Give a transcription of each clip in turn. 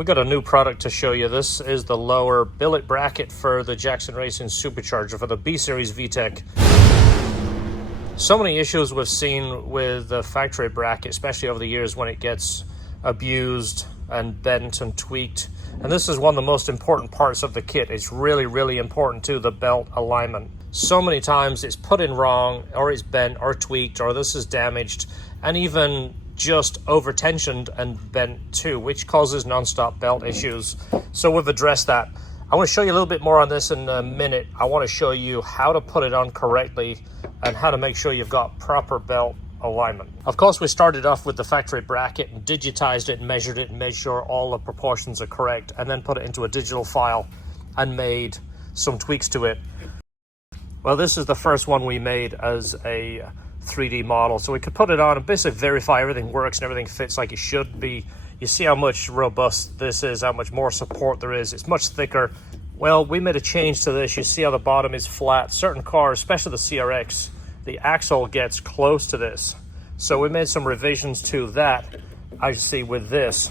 We got a new product to show you. This is the lower billet bracket for the Jackson Racing Supercharger for the B-Series VTEC. So many issues we've seen with the factory bracket, especially over the years when it gets abused and bent and tweaked. And this is one of the most important parts of the kit. It's really, really important to the belt alignment. So many times it's put in wrong, or it's bent or tweaked, or this is damaged, and even just over tensioned and bent too, which causes non-stop belt issues. So we've addressed that. I want to show you a little bit more on this in a minute. I want to show you how to put it on correctly and how to make sure you've got proper belt alignment. Of course, we started off with the factory bracket and digitized it and measured it and made sure all the proportions are correct, and then put it into a digital file and made some tweaks to it. Well, this is the first one we made as a 3D model, so we could put it on and basically verify everything works and everything fits like it should be. You see how much robust this is, how much more support there is. It's much thicker. Well, we made a change to this. You see how the bottom is flat. Certain cars, especially the CRX, the axle gets close to this. So we made some revisions to that. As you see with this,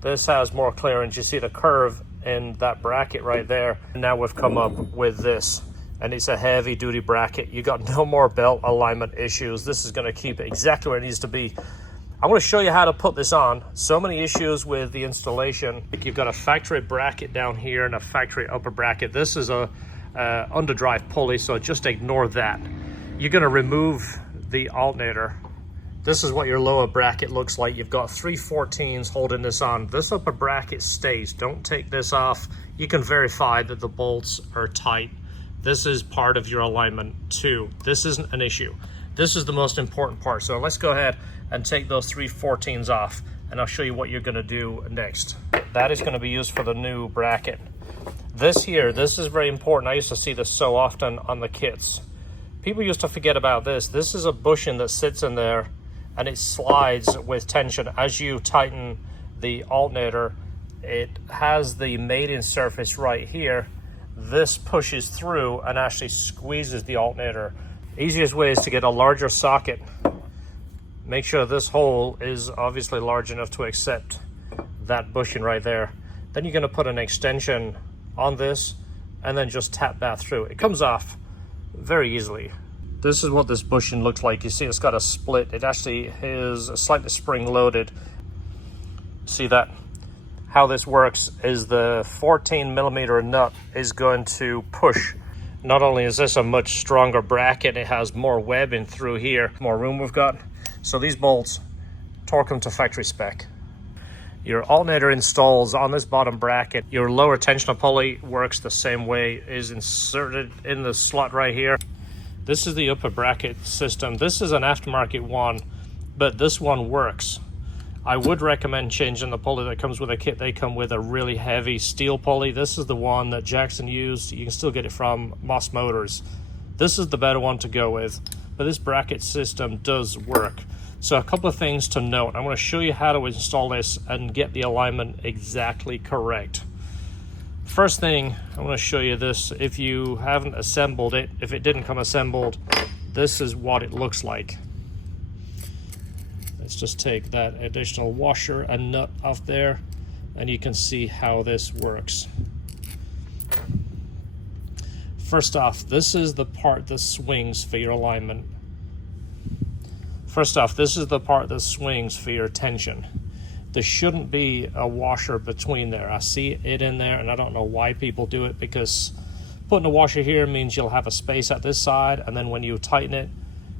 this has more clearance. You see the curve in that bracket right there. And now we've come up with this, and it's a heavy duty bracket. You got no more belt alignment issues. This is going to keep it exactly where it needs to be. I want to show you how to put this on. So many issues with the installation. You've got a factory bracket down here and a factory upper bracket. This is a underdrive pulley, so just ignore that. You're going to remove the alternator. This is what your lower bracket looks like. You've got 3 14s holding this on. This upper bracket stays. Don't take this off. You can verify that the bolts are tight. This is part of your alignment too. This isn't an issue. This is the most important part. So let's go ahead and take those 3 14s off, and I'll show you what you're going to do next. That is going to be used for the new bracket. This here, this is very important. I used to see this so often on the kits. People used to forget about this. This is a bushing that sits in there, and it slides with tension. As you tighten the alternator, it has the mating surface right here. This pushes through and actually squeezes the alternator. Easiest way is to get a larger socket. Make sure this hole is obviously large enough to accept that bushing right there. Then you're going to put an extension on this and then just tap that through. It comes off very easily. This is what this bushing looks like. You see it's got a split. It actually is slightly spring loaded. See that? How this works is the 14mm nut is going to push. Not only is this a much stronger bracket, it has more webbing through here, more room we've got. So these bolts, torque them to factory spec. Your alternator installs on this bottom bracket. Your lower tensioner pulley works the same way, is inserted in the slot right here. This is the upper bracket system. This is an aftermarket one, but this one works. I would recommend changing the pulley that comes with a kit. They come with a really heavy steel pulley. This is the one that Jackson used. You can still get it from Moss Motors. This is the better one to go with, but this bracket system does work. So a couple of things to note. I'm going to show you how to install this and get the alignment exactly correct. First thing, I'm going to show you this. If you haven't assembled it, if it didn't come assembled, this is what it looks like. Let's just take that additional washer and nut off there, and you can see how this works. First off, this is the part that swings for your alignment. First off, this is the part that swings for your tension. There shouldn't be a washer between there. I see it in there, and I don't know why people do it, because putting a washer here means you'll have a space at this side, and then when you tighten it,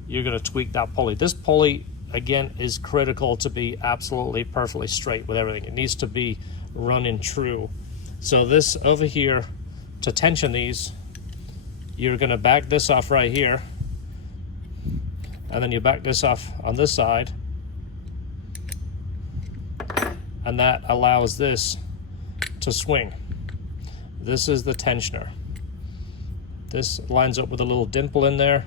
you're going to tweak that pulley. This pulley, again, is critical to be absolutely perfectly straight with everything. It needs to be running true. So this over here, to tension these, you're going to back this off right here, and then you back this off on this side, and that allows this to swing. This is the tensioner. This lines up with a little dimple in there.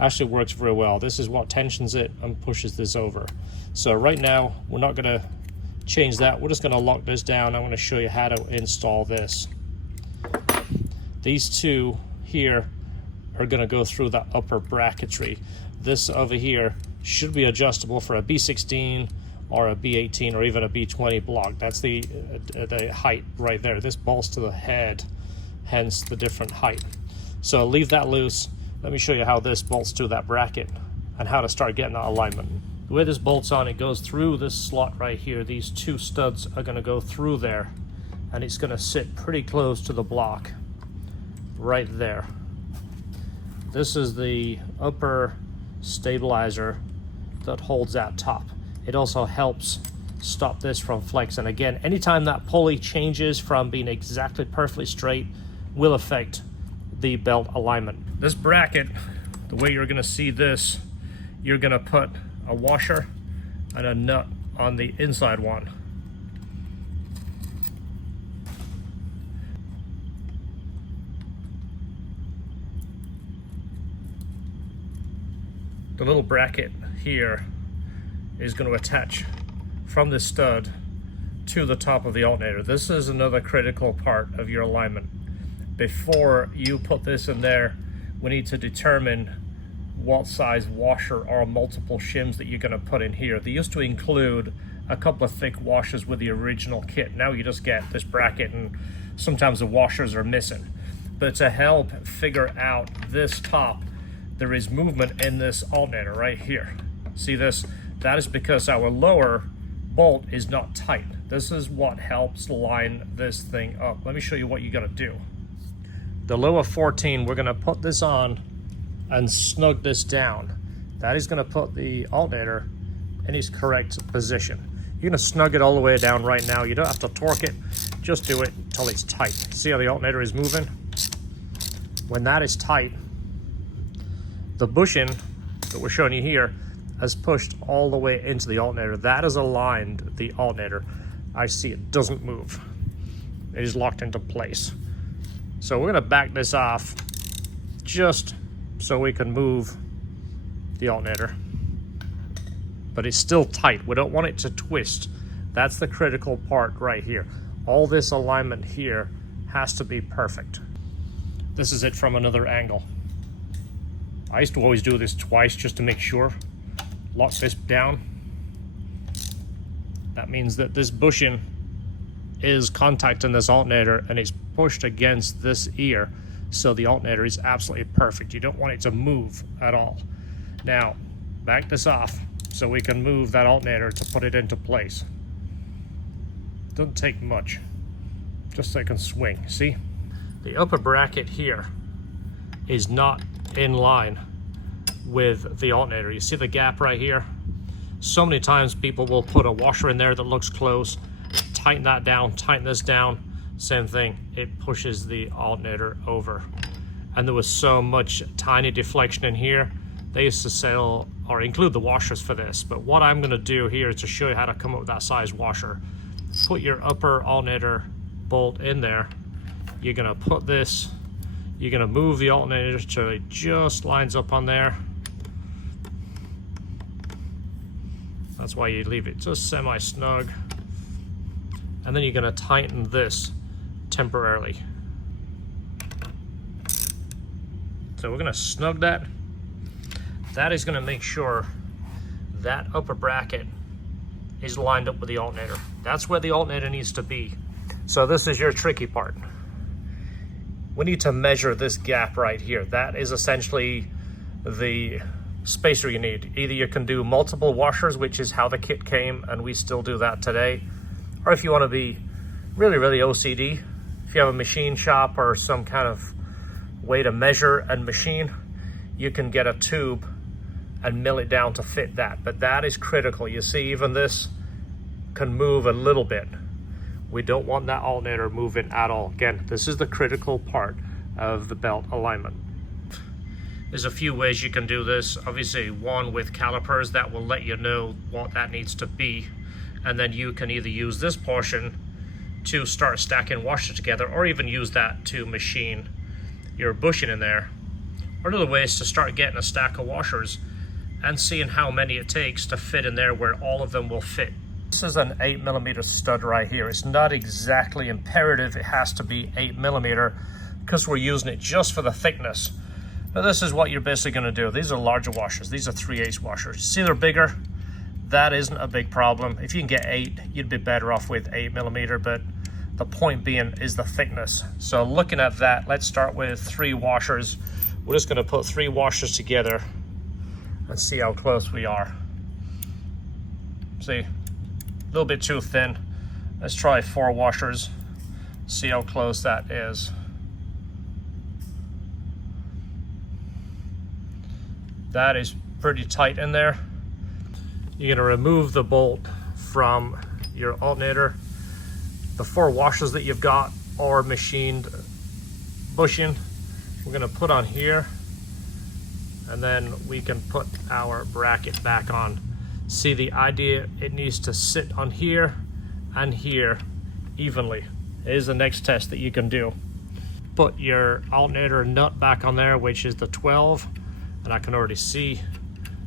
Actually works very well. This is what tensions it and pushes this over. So right now, we're not going to change that. We're just going to lock this down. I'm going to show you how to install this. These two here are going to go through the upper bracketry. This over here should be adjustable for a B16 or a B18 or even a B20 block. That's the height right there. This bolts to the head, hence the different height. So leave that loose. Let me show you how this bolts to that bracket and how to start getting that alignment. The way this bolts on, it goes through this slot right here. These two studs are going to go through there, and it's going to sit pretty close to the block right there. This is the upper stabilizer that holds that top. It also helps stop this from flexing. Again, anytime that pulley changes from being exactly perfectly straight will affect the belt alignment. This bracket, the way you're going to see this, you're going to put a washer and a nut on the inside one. The little bracket here is going to attach from the stud to the top of the alternator. This is another critical part of your alignment. Before you put this in there, we need to determine what size washer or multiple shims that you're going to put in here. They used to include a couple of thick washers with the original kit. Now you just get this bracket, and sometimes the washers are missing. But to help figure out this top, there is movement in this alternator right here. See this? That is because our lower bolt is not tight. This is what helps line this thing up. Let me show you what you got to do. The lower 14, we're going to put this on and snug this down. That is going to put the alternator in its correct position. You're going to snug it all the way down right now. You don't have to torque it. Just do it until it's tight. See how the alternator is moving? When that is tight, the bushing that we're showing you here has pushed all the way into the alternator. That has aligned the alternator. I see it doesn't move. It is locked into place. So we're gonna back this off just so we can move the alternator. But it's still tight. We don't want it to twist. That's the critical part right here. All this alignment here has to be perfect. This is it from another angle. I used to always do this twice just to make sure. Lock this down. That means that this bushing is contacting this alternator and it's pushed against this ear, so the alternator is absolutely perfect. You don't want it to move at all. Now, back this off so we can move that alternator to put it into place. Doesn't take much, just so it can swing. See? The upper bracket here is not in line with the alternator. You see the gap right here? So many times people will put a washer in there that looks close, tighten that down, tighten this down, same thing, it pushes the alternator over. And there was so much tiny deflection in here. They used to sell or include the washers for this, but what I'm going to do here is to show you how to come up with that size washer. Put your upper alternator bolt in there. You're going to put this, you're going to move the alternator so it just lines up on there. That's why you leave it just semi-snug. And then you're going to tighten this temporarily. So we're going to snug that. That is going to make sure that upper bracket is lined up with the alternator. That's where the alternator needs to be. So this is your tricky part. We need to measure this gap right here. That is essentially the spacer you need. Either you can do multiple washers, which is how the kit came, and we still do that today. Or if you want to be really, really OCD, if you have a machine shop or some kind of way to measure and machine, you can get a tube and mill it down to fit that. But that is critical. You see, even this can move a little bit. We don't want that alternator moving at all. Again, this is the critical part of the belt alignment. There's a few ways you can do this. Obviously, one with calipers that will let you know what that needs to be. And then you can either use this portion to start stacking washers together, or even use that to machine your bushing in there. Or another way is to start getting a stack of washers and seeing how many it takes to fit in there where all of them will fit. This is an 8mm stud right here. It's not exactly imperative it has to be 8mm because we're using it just for the thickness. But this is what you're basically going to do. These are larger washers. These are 3/8 washers. See, they're bigger. that isn't a big problem. If you can get 8, you'd be better off with 8mm, but the point being is the thickness. So looking at that, let's start with 3 washers. We're just gonna put 3 washers together and see how close we are. See, a little bit too thin. Let's try 4 washers, see how close that is. That is pretty tight in there. You're gonna remove the bolt from your alternator. The 4 washers that you've got are machined bushing. We're gonna put on here, and then we can put our bracket back on. See, the idea, it needs to sit on here and here evenly. Here's the next test that you can do. Put your alternator nut back on there, which is the 12, and I can already see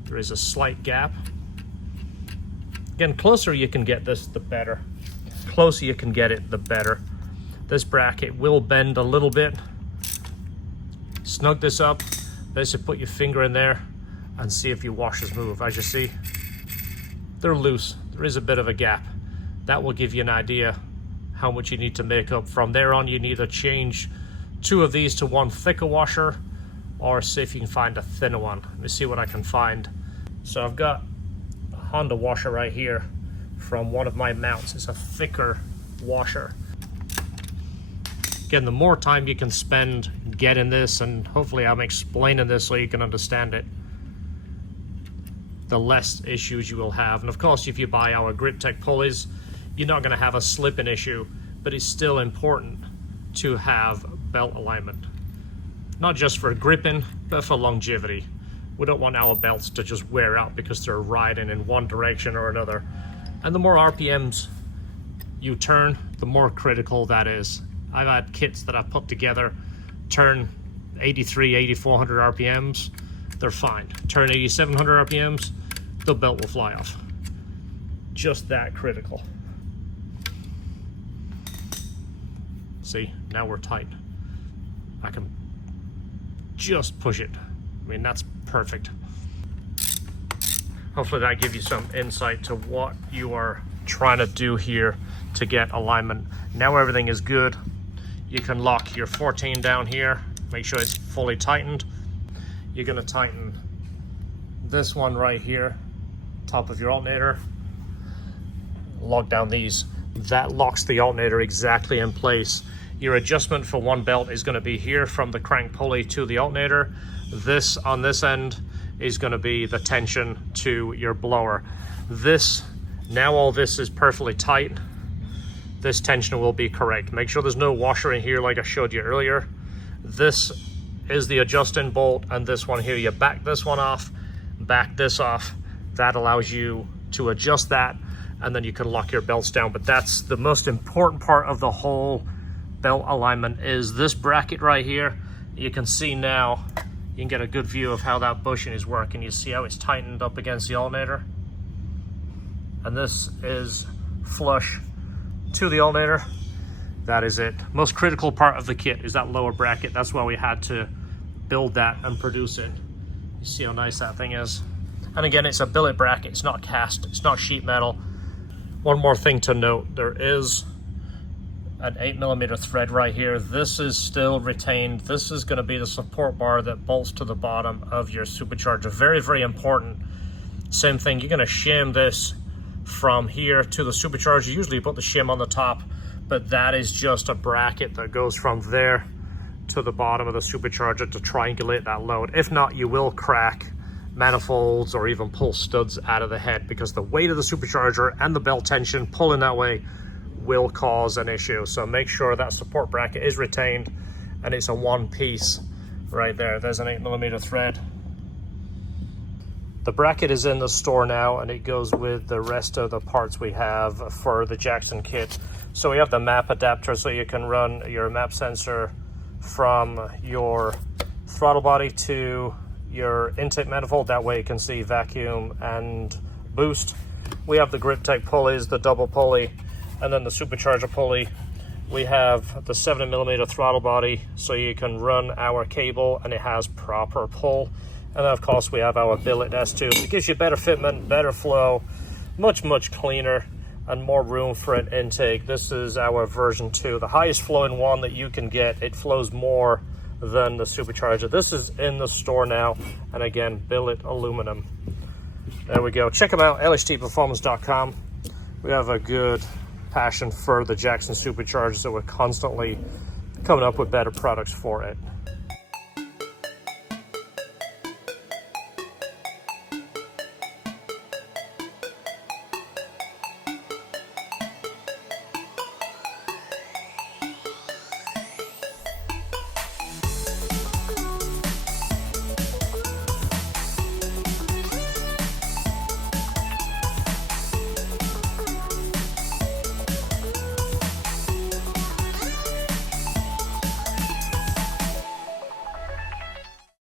there is a slight gap. Again, closer you can get this, the better. Closer you can get it, the better. This bracket will bend a little bit. Snug this up, basically put your finger in there and see if your washers move. As you see, they're loose. There is a bit of a gap. That will give you an idea how much you need to make up. From there on, you need to change 2 of these to 1 thicker washer, or see if you can find a thinner one. Let me see what I can find. So I've got a Honda washer right here from one of my mounts. It's a thicker washer. Again, the more time you can spend getting this, and hopefully I'm explaining this so you can understand it, the less issues you will have. And of course, if you buy our GripTec Pulleys, you're not gonna have a slipping issue, but it's still important to have belt alignment. Not just for gripping, but for longevity. We don't want our belts to just wear out because they're riding in one direction or another. And the more RPMs you turn, the more critical that is. I've had kits that I've put together turn 83, 8400 RPMs, they're fine. Turn 8700 RPMs, the belt will fly off. Just that critical. See, now we're tight. I can just push it. I mean, that's perfect. Hopefully that gives you some insight to what you are trying to do here to get alignment. Now everything is good. You can lock your 14 down here, make sure it's fully tightened. You're gonna tighten this one right here, top of your alternator. Lock down these. That locks the alternator exactly in place. Your adjustment for one belt is gonna be here from the crank pulley to the alternator. This on this end is gonna be the tension to your blower. This, now all this is perfectly tight. This tension will be correct. Make sure there's no washer in here like I showed you earlier. This is the adjusting bolt, and this one here, you back this one off, back this off. That allows you to adjust that, and then you can lock your belts down. But that's the most important part of the whole belt alignment, is this bracket right here. You can see now, you can get a good view of how that bushing is working. You see how it's tightened up against the alternator? And this is flush to the alternator. That is it. Most critical part of the kit is that lower bracket. That's why we had to build that and produce it. You see how nice that thing is? And again, it's a billet bracket. It's not cast, it's not sheet metal. One more thing to note, there is an 8mm thread right here. This is still retained. This is gonna be the support bar that bolts to the bottom of your supercharger. Very, very important. Same thing, you're gonna shim this from here to the supercharger. Usually you put the shim on the top, but that is just a bracket that goes from there to the bottom of the supercharger to triangulate that load. If not, you will crack manifolds or even pull studs out of the head, because the weight of the supercharger and the belt tension pulling that way will cause an issue. So make sure that support bracket is retained, and it's a one piece right there. There's an 8mm thread. The bracket is in the store now, and it goes with the rest of the parts we have for the Jackson kit. So we have the map adapter, so you can run your map sensor from your throttle body to your intake manifold. That way you can see vacuum and boost. We have the GripTec pulleys, the double pulley, and then the supercharger pulley. We have the 7mm throttle body, so you can run our cable and it has proper pull. And then of course we have our Billet S Tube. It gives you better fitment, better flow, much cleaner and more room for an intake. This is our version 2, the highest flowing one that you can get. It flows more than the supercharger. This is in the store now, and again, billet aluminum. There we go. Check them out, lhtperformance.com. We have a good passion for the Jackson supercharger, so we're constantly coming up with better products for it.